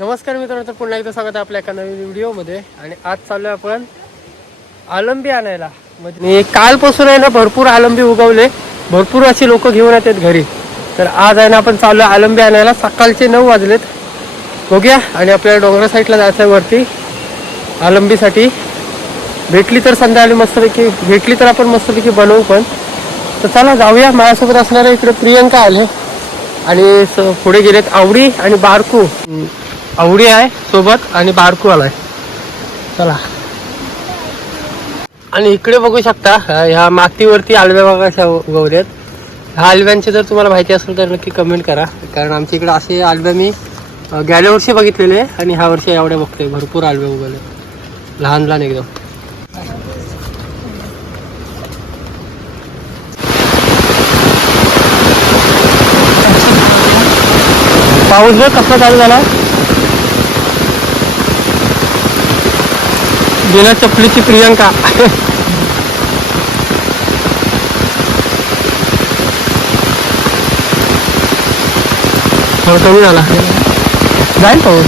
नमस्कार मित्रांनो तर पुन्हा एकदा स्वागत आहे आपल्या एका नवीन व्हिडिओमध्ये. आणि आज चाललो आहे आपण आलंबी आणायला. म्हणजे कालपासून आहे ना भरपूर आलंबी उगवले. भरपूर अशी लोक घेऊन येतात घरी. तर आज आहे ना आपण चाललो आहे आलंबी आणायला. सकाळचे नऊ वाजलेत. बघूया. आणि आपल्याला डोंगरा साईडला जायचं आहे वरती. आलंबीसाठी. भेटली तर संध्याकाळी मस्तपैकी भेटली तर आपण मस्तपैकी बनवू पण. तर चला जाऊया. माझ्यासोबत असणारे इकडे प्रियंका आले. आणि स- पुढे गेलेत आवडी आणि बारकू. आवडी आहे सोबत आणि बारकू आलाय चला. आणि इकडे बघू शकता ह्या- मातीवरती आलव्या बघा अशा उगवल्यात ह्या आलव्यांचे जर तुम्हाला माहिती असेल तर नक्की कमेंट करा. कारण आमच्या इकडे असे आलव्या मी गेल्या वर्षी बघितलेले आणि ह्या वर्षी एवढे बघतोय. भरपूर आलवे उगवले लहान लहान एकदम. पाऊस बघ कसा चालू झाला? बिना चपलीची प्रियंका. थोडं कमी झाला. जाईल पाऊस.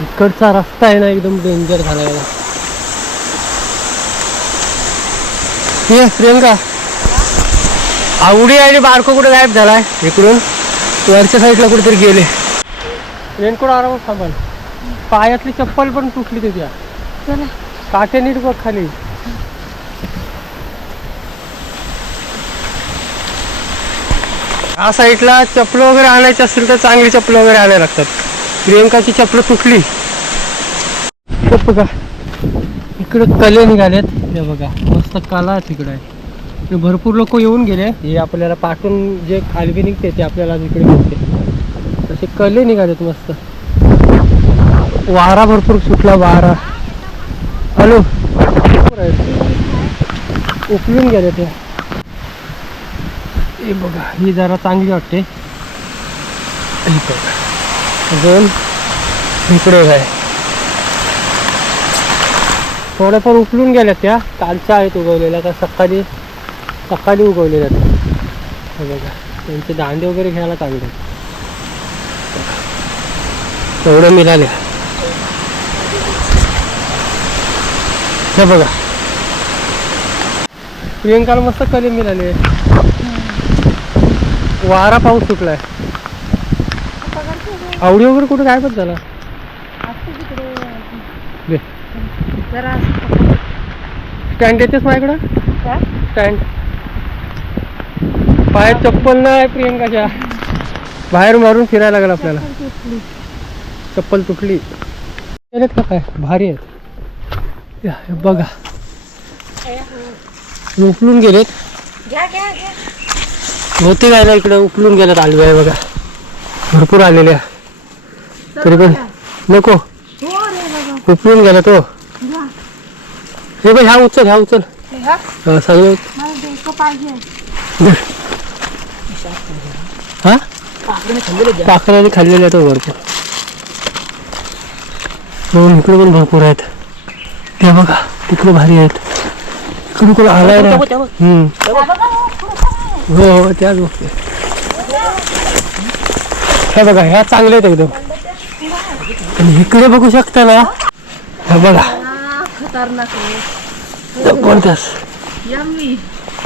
इकडचा रस्ता आहे ना एकदम डेंजर झाला ये प्रियंका. आवडी आणि बारको कुठे गायब झालाय? इकडून. वरच्या साईडला कुठेतरी गेले. रेनकोट आरामात थांबाल. पायातली चप्पल पण तुटली त्याच्या काटे नीट बघ खाली. या साईडला चपल वगैरे आणायची असेल तर चांगली चपल वगैरे आणायला लागतात. प्रियंकाची चपल तुटली. बघा इकडे कले निघालेत. हे बघा मस्त कला तिकडं आहे. भरपूर लोक येऊन गेले. हे आपल्याला पाठून जे खालबी निघते ते आपल्याला तिकडे मिळते. तसे कले निघालेत मस्त. वारा भरपूर सुटला वारा. हॅलो. उकलून गेले ते. हे बघा ही जरा चांगली वाटते. दोन इकडे आहे. थोड्याफार उकलून गेल्या त्या. कालच्या आहेत उगवलेल्या त्या सकाळी सकाळी उगवलेल्या त्या. हे बघा त्यांचे दांडे वगैरे घ्यायला चांगले तेवढं मिळाल्या हे बघा. प्रियंकाला मस्त कले मिळाले. वारा पाऊस सुटलाय. आवडी वगैरे कुठे गायबच झाला? दे. स्टँड येतेस माझ्याकडं? स्टँड पायात चप्पल नाही प्रियंकाच्या. बाहेर मारून फिरायला लागेल आपल्याला. चप्पल तुटली. गेलेत का काय? भारी आहेत. या, बघा. उकलून गेलेत. बहुतेक आहे ना इकडे उकलून गेल्यात आलवे आहे बघा. भरपूर आलेल्या. तरी पण नको. उकलून गेला तो. हे बघ ह्या उचल ह्या उचल. हा, सगळं हा पाखराने खाल्लेले तो भरपूर दोन इकडे पण भरपूर आहेत. ते बघा तिकडे भारी आहेत. इकडे कोण आलाय ना? हम्म. हो हो त्याच गोष्टी हे बघा ह्या चांगल्या आहेत एकदम. इकडे बघू शकता ना? हे बघा. जबरदस्त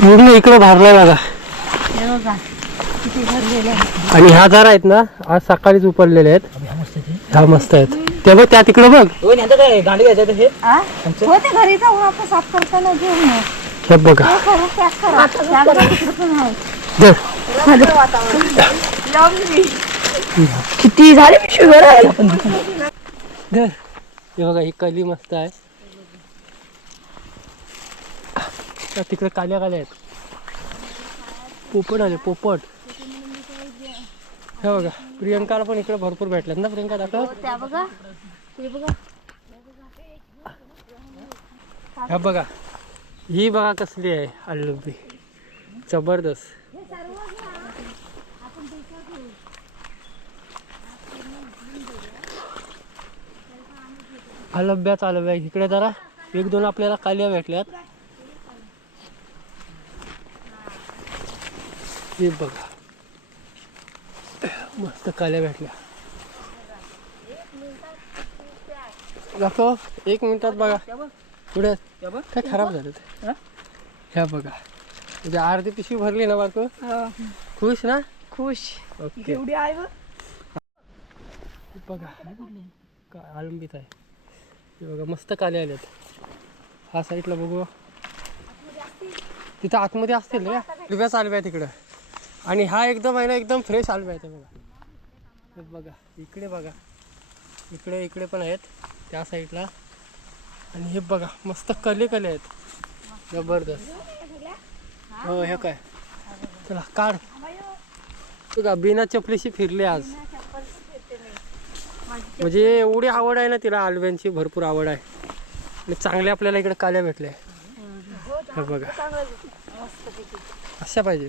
पूर्ण इकडे भरलाय बघा. आणि ह्या जरा आहेत ना आज सकाळीच उपडलेले आहेत. ह्या मस्त आहेत ते बघ त्या तिकडे बघ. होते घरी जाऊन आपण साफ करताना घेऊन ये. हे बघा. हे. किती झाली शुगर आहे. हे बघा ही कली मस्त आहे. त्या तिकडे काल्या काल्या आहेत. पोपट आले पोपट. हे बघा प्रियंकाला पण इकडे भरपूर भेटल्यात ना प्रियंका दाखव. बघा. हा बघा. ही बघा कसली आहे अल्लुबी जबरदस्त. अलब्याच अलब्या इकडे जरा एक दोन आपल्याला काल्या भेटल्यात. हे बघा. मस्त काल्या भेटल्या. दाखव एक मिनिटात बघा. पुढे काय खराब झालं ते? ह्या बघा. म्हणजे अर्धी पिशवी भरली ना बारको? खुश ना? खुश. ओके. एवढी आहे बघ. आळंबीत आहे. हे बघा मस्त काले आलेत. हा साईडला बघू. तिथं आतमध्ये असतील ना हिरव्याच आलव्या आहेत तिकडं. आणि हा एकदम आहे ना एकदम फ्रेश आलव्या आहे बघा. हे बघा इकडे बघा. इकडे इकडे पण आहेत त्या साईडला. आणि हे बघा मस्त कले कले आहेत. जबरदस्त. हो हे काय? चला काढ. बघा बिना चपलीशी फिरले आज. म्हणजे एवढी आवड आहे ना तिला आलव्यांची भरपूर आवड आहे. आणि चांगल्या आपल्याला इकडे काल्या भेटल्या हे बघा. अशा पाहिजे.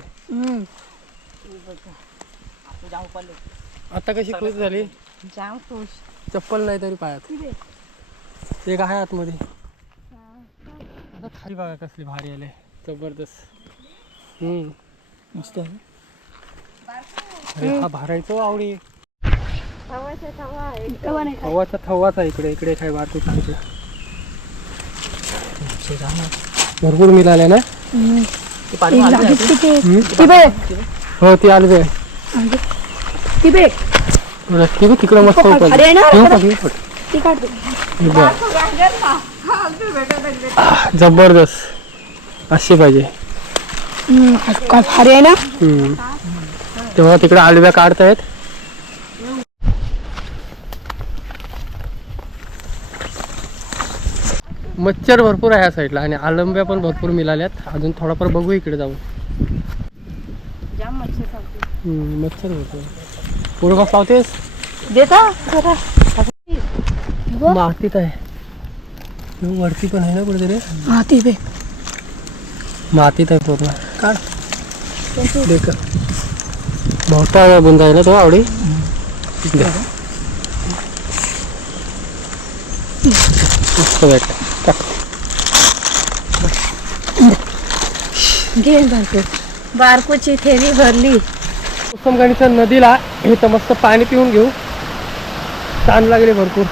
आता कशी खुश झाली? जाम खुश. चप्पल नाही तरी पायात. एक आहे आतमध्ये. आता खाली बघा कसली भारी आले. जबरदस्त. हम्म. मस्त आहे. अरे हा भारायचो आवडी. हवाचा थवाच आहे इकडे इकडे काय वाहतूक इकडे भरपूर मिळाल्या ना? हो ती आलवे तिकडे मस्त जबरदस्त. अशी पाहिजे. तेव्हा तिकडे आलव्या काढतायत. मच्छर भरपूर आहे या साईडला आणि आलंब्या पण भरपूर मिळाल्यात. अजून थोडाफार बघू इकडे जाऊन मच्छर भरपूर देता जरा मातीत आहे. वरती पण आहे ना कुठेतरी? हा ती बे मातीत आहे पूर्ण. देख मोठा बुंदा आहे ना तो आवडी. मस्त घे बारको. बारकोची थेरी भरली. उत्तमगाणीच्या नदीला हे तर मस्त पाणी पिऊन घेऊ. ताण लागले भरपूर.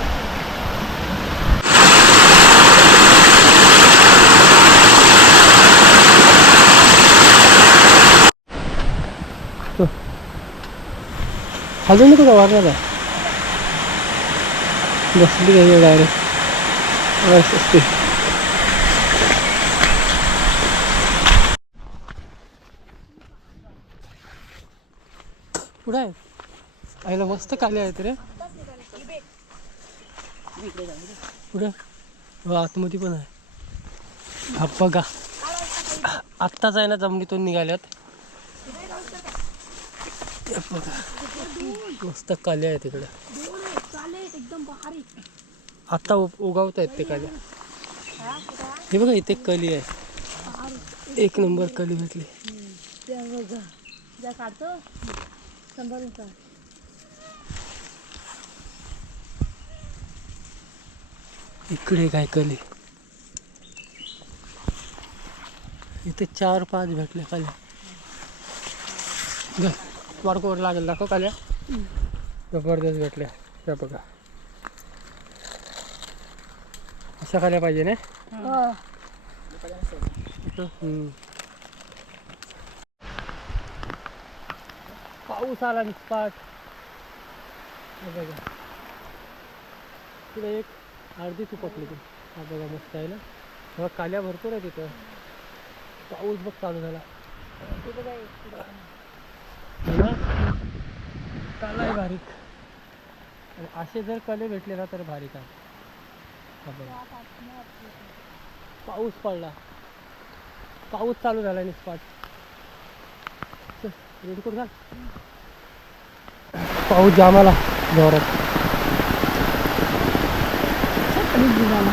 अजून नको का वारणार बसली काही डायरेक्ट असते पुढे आहे. आईला मस्त काले आहेत रे. पुढे. हो आतमध्ये पण आहे. हा बघा. आत्ताच आहे ना जमिनीतून निघाल्यात. बघा. मस्त काले आहेत तिकडे आता उगावत आहेत ते काल्या हे बघा इथे कली आहे. एक नंबर कली भेटली. इकडे काय कली? इथे चार पाच भेटले काल्या घे, वाडकोवर लागेल दाखव काल्या ज़बरदस्त भेटल्या त्या बघा. अशा पाहिजे ना पाऊस आला निस्पाट बघा तिकडे एक अर्धी तुपटली ती हा बघा मस्त आहे ना काल्या भरपूर आहे तिथं पाऊस बघ चालू झाला काला आहे बारीक आणि असे जर कले भेटले ना तर बारीक आहे पाऊस पडला. पाऊस चालू झाला निस्पाट रेनकोट घाल. पाऊस जामाला जोरात.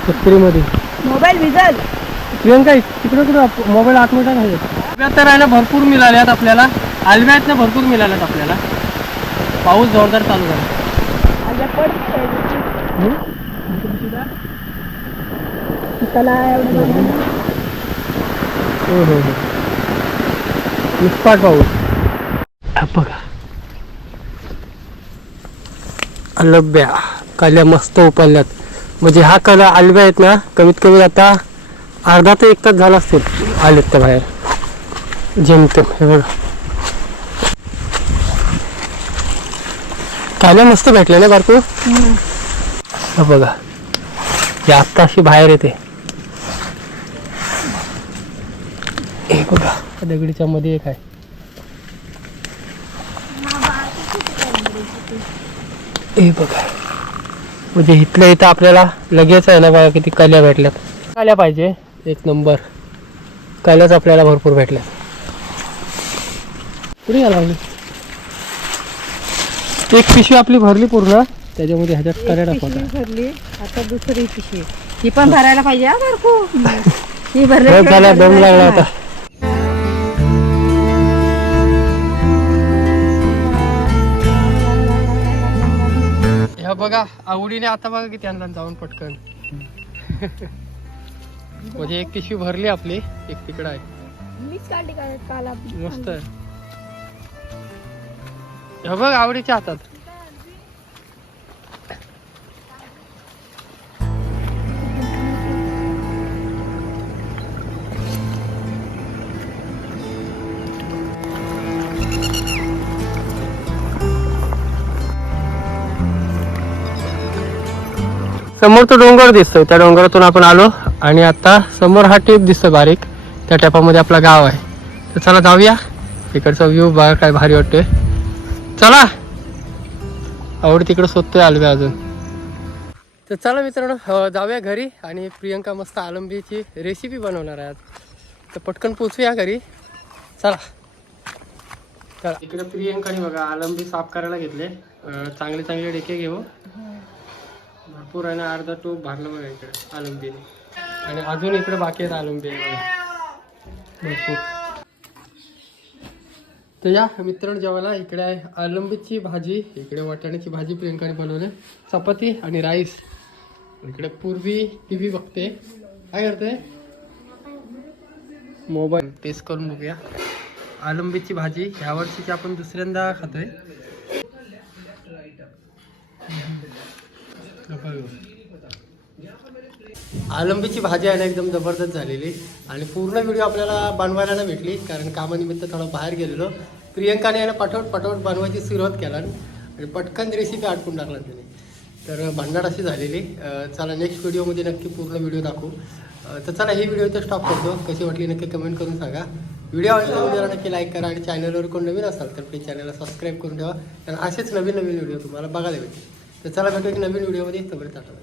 छत्रीमध्ये. मोबाईल भिजल प्रियंका तिकडे कुठं? मोबाईल आतमध्ये टाकायचे तर आहे ना भरपूर मिळाल्यात आपल्याला. आलव्यात ना भरपूर मिळाल्यात आपल्याला. पाऊस जोरदार चालू झाला? त्याला. हो हो हो पाऊस हा बघा. कल्या मस्त उपलल्यात म्हणजे हा कला आलब्या आहेत ना कमीत कमी आता अर्धा ते एक तास झाला असतील. आलेत त्या बाहेर. जेमतेम हे बघा. काल्या मस्त भेटल्या ना बारकू. बघा ही आत्ता अशी बाहेर येते. बघा. दगडीच्या मध्ये एक आहे. हे बघा. म्हणजे इथल्या इथं आपल्याला लगेच आहे ना बघा किती कल्या भेटल्यात. कल्या पाहिजे. एक नंबर. कल्याच आपल्याला भरपूर भेटल्यात. कुठे घ्यायला लागली? एक पिशवी आपली भरली पूर्ण. त्याच्यामध्ये ह्याच्यात कल्या पिशवी भरली. आता दुसरी पिशवी. ही पण भरायला पाहिजे बारकू ही भरली दम लागला आता. ह्या बघा आवडीने आता बघा किती आणला जाऊन पटकन. म्हणजे एक पिशवी भरली आपली एक तिकडं आहे. मीच काढली का काल आपली? मस्त आहे. ह्या बघ आवडीच्या हातात. समोर तो डोंगर दिसतोय. त्या डोंगरातून आपण आलो आणि आता समोर हा टेप दिसतोय बारीक. त्या टेपामध्ये आपला गाव आहे. तर चला जाऊया. इकडचा व्ह्यू बघा काय भारी वाटतोय. चला. आवड तिकडं शोधतोय आलवे अजून. तर चला मित्रांनो हो, जाऊया घरी आणि प्रियंका मस्त आलंबीची रेसिपी बनवणार आहे आज. तर पटकन पोचूया घरी. चला. चला. इकडे प्रियंकाने बघा आलंबी साफ करायला घेतले. चांगले चांगले डेके घेऊ. भरपूर आहे ना अर्धा टोप भरला बघा इकडे आलंबीने आणि अजून इकडे बाकी आहेत आलंबी भरपूर. तर या मित्रांनो जेवायला इकडे आहे. आलंबीची भाजी इकडे वाटाण्याची भाजी प्रियंकाने बनवली चपाती आणि राईस. इकडे पूर्वी टी व्ही बघते. काय करते? मोबाईल. टेस्ट करून बघूया. आलंबीची भाजी ह्या वर्षीची आपण दुसऱ्यांदा खातोय. आलंबीची भाजी आहे ना एकदम जबरदस्त झालेली. आणि पूर्ण व्हिडिओ आपल्याला बनवायला भेटली कारण कामानिमित्त थोडं बाहेर गेलेलो. प्रियंकाने यानं पटवट पटवट बनवायची सुरुवात केला आणि पटकन रेसिपी आटकून टाकला त्याने. तर भांडण अशी झालेली. चला नेक्स्ट व्हिडिओमध्ये नक्की पूर्ण व्हिडिओ दाखवू. तर चला ही व्हिडिओ तर स्टॉप करतो. कशी वाटली नक्की कमेंट करून सांगा. व्हिडिओ आवडला व्हिडिओला नक्की लाईक करा आणि चॅनलवर कोण नवीन असाल तर प्लीज चॅनलला सबस्क्राईब करून ठेवा. कारण असेच नवीन नवीन व्हिडिओ तुम्हाला बघायला भेटेल तर चला भेटू एक नवीन व्हिडिओमध्ये. तोपर्यंत टाटा.